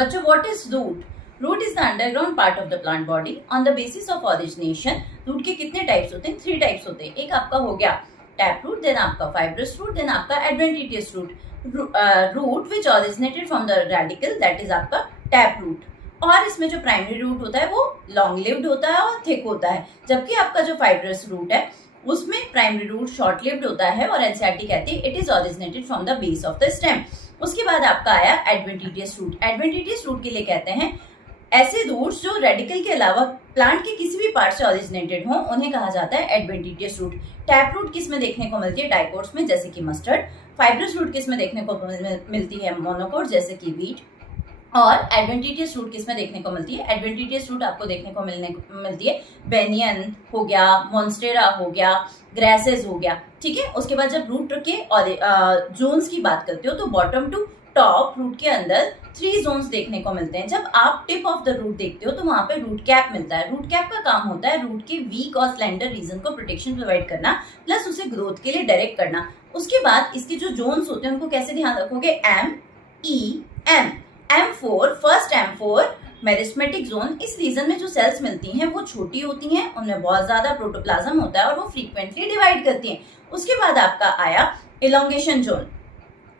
बच्चों what is root? Root is the underground part of the plant body. On the basis of origination root के कितने types होते हैं? 3 types होते हैं। एक आपका हो गया टैप रूट, देन आपका फाइब्रस रूट, देन आपका adventitious root. Root which originated from the radical, that is आपका टैप रूट। और इसमें जो प्राइमरी रूट होता है वो लॉन्ग लिव्ड होता है और थिक होता है, जबकि आपका जो फाइब्रस रूट है उसमें प्राइमरी रूट शॉर्ट लिव्ड होता है और एनसीईआरटी कहती है it is originated from the base of the stem. उसके बाद आपका आया एडवेंटिशियस रूट। एडवेंटिशियस रूट के लिए कहते हैं ऐसे रूट्स जो रेडिकल के अलावा प्लांट के किसी भी पार्ट से ओरिजिनेटेड हो, उन्हें कहा जाता है एडवेंटिशियस रूट। टैप रूट किस में देखने को मिलती है? डाइकोट्स में, जैसे कि मस्टर्ड। फाइब्रस रूट किस में देखने को मिलती है? मोनोकोट, जैसे कि वीट। और एडवेंटिशियस रूट किस में देखने को मिलती है? एडवेंटिशियस रूट आपको देखने को मिलती है बेनियन हो गया, मॉन्स्टेरा हो गया, ग्रासेस हो गया, ठीक है। उसके बाद जब रूट के और जोन्स की बात करते हो तो बॉटम टू टॉप रूट के अंदर 3 जोन्स देखने को मिलते हैं। जब आप टिप ऑफ द रूट देखते हो तो वहां पे रूट कैप मिलता है। रूट कैप का काम होता है रूट के वीक और स्लेंडर रीजन को प्रोटेक्शन प्रोवाइड करना, प्लस उसे ग्रोथ के लिए डायरेक्ट करना। उसके बाद इसके जो जोन्स होते हैं उनको कैसे ध्यान रखोगे? M E M. M4, first M4 meristematic zone. इस रीजन में जो सेल्स मिलती हैं वो छोटी होती हैं, उनमें बहुत ज्यादा प्रोटोप्लाज्म होता है और वो फ्रीक्वेंटली डिवाइड करती हैं। उसके बाद आपका आया इलोंगेशन जोन।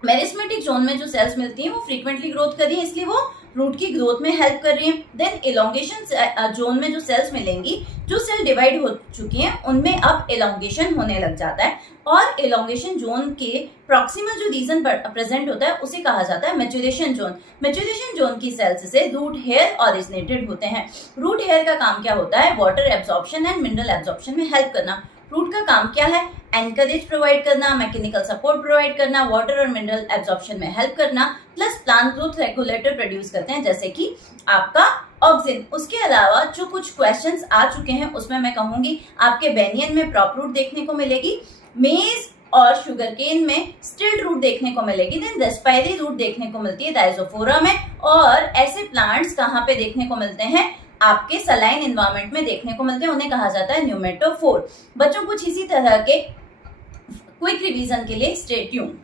मेरिस्मेटिक जोन में जो सेल्स मिलती हैं वो फ्रीक्वेंटली ग्रोथ कर रही है, इसलिए वो रूट की ग्रोथ में हेल्प कर रही है। देन इलोंगेशन जोन में जो सेल्स मिलेंगी, जो सेल डिवाइड हो चुकी हैं उनमें अब इलोंगेशन होने लग जाता है। और इलोंगेशन जोन के प्रॉक्सिमल जो रीजन प्रेजेंट होता है उसे कहा जाता है मैच्योरेशन जोन। मैच्योरेशन जोन की सेल्स से रूट हेयर ओरिजिनेटेड होते हैं। रूट हेयर का काम क्या होता है? Water absorption and mineral absorption में हेल्प करना। रूट का काम क्या है? एनकरेज प्रोवाइड करना, मैकेनिकल सपोर्ट प्रोवाइड करना, वाटर और मिनरल एब्जॉर्प्शन में हेल्प करना, plus plant growth regulator produce करते हैं, जैसे कि आपका ऑक्सिन। उसके अलावा जो कुछ क्वेश्चंस आ चुके हैं उसमें मैं कहूंगी आपके बेनियन में प्रॉप रूट देखने को मिलेगी, मेज और शुगर केन में स्टिल्ड रूट देखने को मिलेगी, देन रेस्पायरी रूट देखने को मिलती है राइजोफोरा में। और ऐसे प्लांट्स कहाँ पे देखने को मिलते हैं? आपके सलाइन एनवायरनमेंट में देखने को मिलते हैं, उन्हें कहा जाता है न्यूमेटोफोर। बच्चों कुछ इसी तरह के क्विक रिवीजन के लिए स्टे ट्यून्ड।